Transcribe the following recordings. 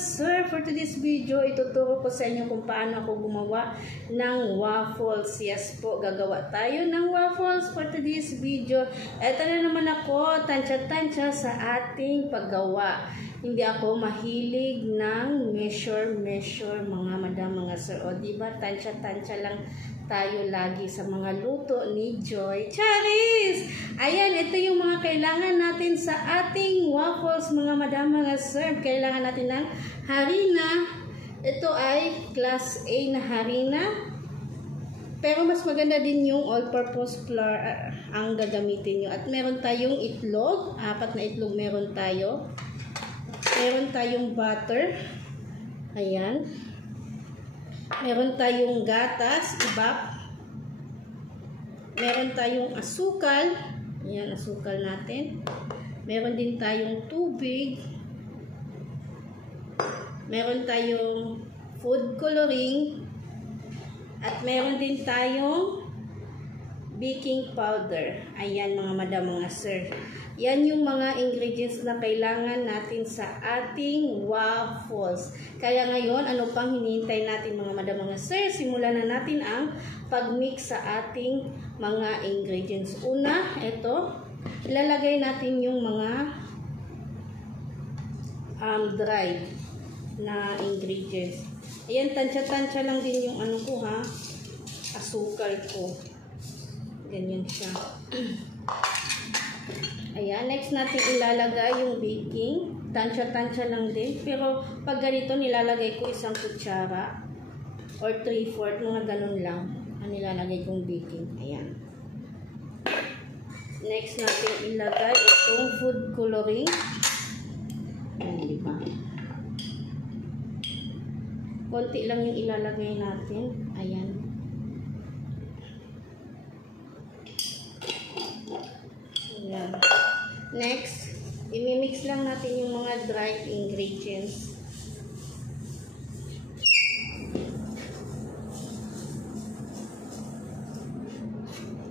sir, for today's video, ituturo ko sa inyo kung paano ako gumawa ng waffles. Yes po, gagawa tayo ng waffles for today's video. Eto na naman ako, tansya-tansya sa ating paggawa. Hindi ako mahilig ng measure, mga madam, mga sir. O diba, tansya-tansya lang tayo lagi sa mga luto ni Joy Charis. Ayan, ito yung mga kailangan natin sa ating waffles, mga madam, mga sir. Kailangan natin ng harina. Ito ay class A na harina. Pero mas maganda din yung all-purpose flour ang gagamitin nyo. At meron tayong itlog. 4 na itlog meron tayo. Meron tayong butter. Ayan. Meron tayong gatas, ibap. Meron tayong asukal. Ayan, asukal natin. Meron din tayong tubig. Meron tayong food coloring. At meron din tayong baking powder. Ayan mga madam, mga sir. Yan yung mga ingredients na kailangan natin sa ating waffles. Kaya ngayon, ano pang hinihintay natin mga madam, mga sir? Simulan na natin ang pag-mix sa ating mga ingredients. Una, ito, ilalagay natin yung mga dried na ingredients. Ayan, tansya-tansya lang din yung ano ko ha, asukal ko. Ganyan siya. Ayan, next natin ilalagay yung baking. Tansya-tansya lang din. Pero pag ganito, nilalagay ko 1 kutsara or 3/4, mga ganun lang ang nilalagay kong baking. Ayan. Next natin ilagay itong food coloring. Ayan, diba? Konti lang yung ilalagay natin. Ayan. Ayan. Next, imimix lang natin yung mga dried ingredients.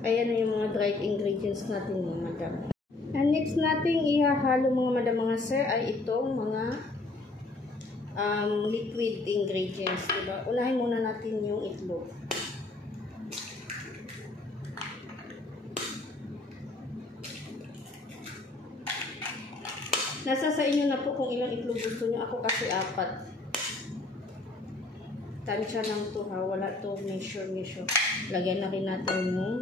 Ayan na yung mga dried ingredients natin mga madam. And next natin ihahalo mga madam, mga sir, ay itong mga liquid ingredients. Diba? Unahin muna natin yung itlog. Nasa sa inyo na po kung ilang itlog gusto nyo. Ako kasi 4. Tansya lang to ha. Wala to measure. Lagyan na rin natin yung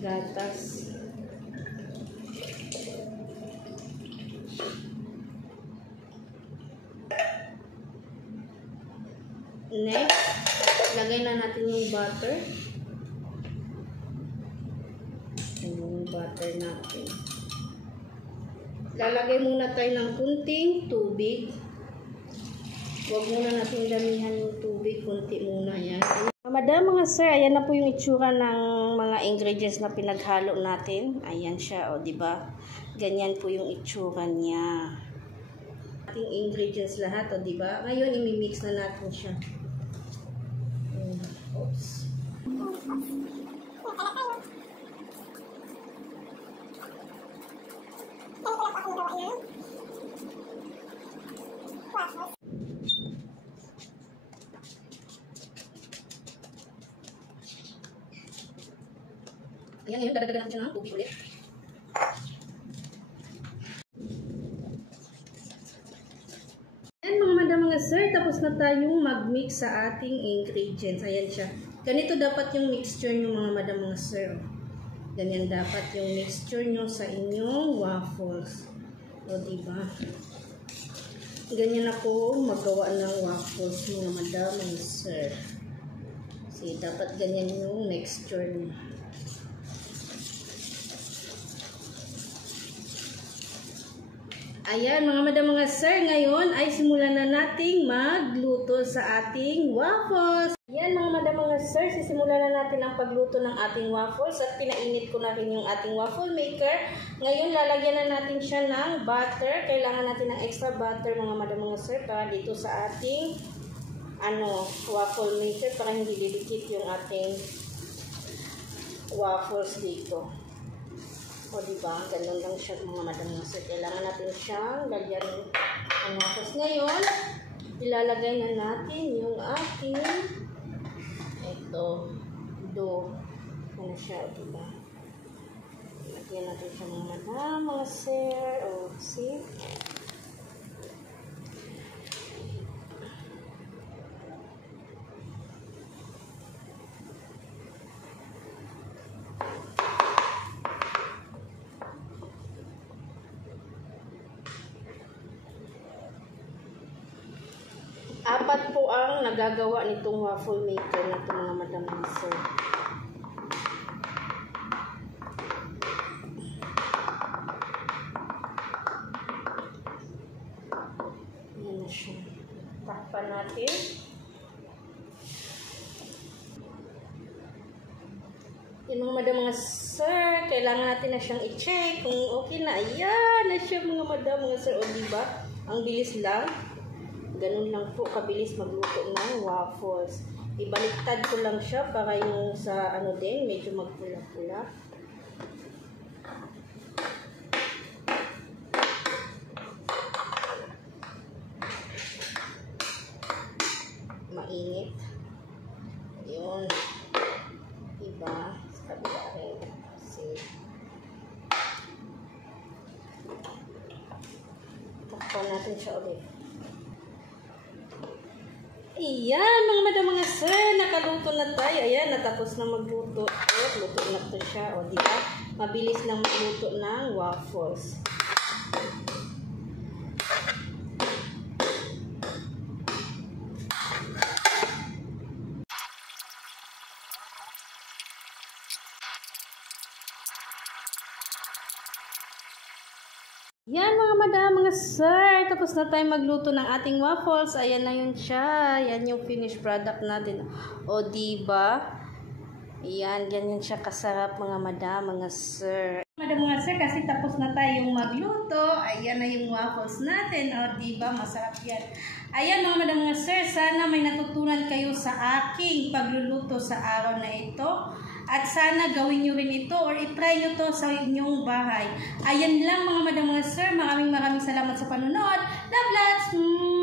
gatas. Next, lagay na natin yung butter. Yung butter natin. Lalagay muna tayo ng kunting tubig. Huwag muna natin damihan yung tubig. Kunti muna yan. Madam, mga sir, ayan na po yung itsura ng mga ingredients na pinaghalo natin. Ayan siya, o diba? Ganyan po yung itsura niya. Ating ingredients lahat, o diba? Ngayon, imimix na natin siya. Oops. Ayan, ngayon dadagdagan natin siya ng tubig ulit. Ayan mga madam, mga sir, tapos na tayong mag-mix sa ating ingredients. Ayan siya. Ganito dapat yung mixture nyo mga madam, mga sir. Ganyan dapat yung mixture nyo sa inyong waffles. O diba? Ganyan ako magawa ng waffles mga madam, mga sir. Kasi dapat ganyan yung mixture nyo. Ayan mga madam, mga sir, ngayon ay simulan na nating magluto sa ating waffles. Ayan mga madam, mga sir, sisimulan na natin ang pagluto ng ating waffles at pinainit ko na rin yung ating waffle maker. Ngayon lalagyan na natin siya ng butter. Kailangan natin ng extra butter mga madam, mga sir, para dito sa ating waffle maker para hindi didikit yung ating waffles dito. O diba, ganun lang siya mga madam, mga sir. Kailangan natin siyang lagyan ng waffles. Ngayon, ilalagay na natin yung ating dough. Ano siya, diba? Lagyan natin siya mga madam, mga sir. O, see? Apat po ang nagagawa nitong waffle maker na ito mga madam and sir. Ayan na siya. Takpan natin. Yan mga madam mga sir, kailangan natin na siyang i-check kung okay na. Ayan na siya mga madam mga sir. O diba? Ang bilis lang. Ganun lang po kabilis magluto ng waffles. Ibaliktad ko lang siya para yung sa ano din, medyo magpula-pula. Mainit. Yun. Diba? Sa kabila rin. Kasi takpan natin siya ulit. Ayan, mga madam, mga sir, nakaluto na tayo. Ayan, natapos na magluto. O, luto na to siya. O, diba? Mabilis lang magluto ng waffles. Yan mga madam, mga sir, tapos na tayo magluto ng ating waffles. Ayan na yun siya. Yan yung finished product natin. O diba? Ayan, ganyan siya kasarap mga madam, mga sir. Madam, mga sir, kasi tapos na tayong magluto. Ayan na yung waffles natin. O diba? Masarap yan. Ayan mga madam, mga sir, sana may natutunan kayo sa aking pagluluto sa araw na ito. At sana gawin nyo rin ito or itry nyo to sa inyong bahay. Ayan lang mga madam, mga sir. Maraming salamat sa panonood. Love lots!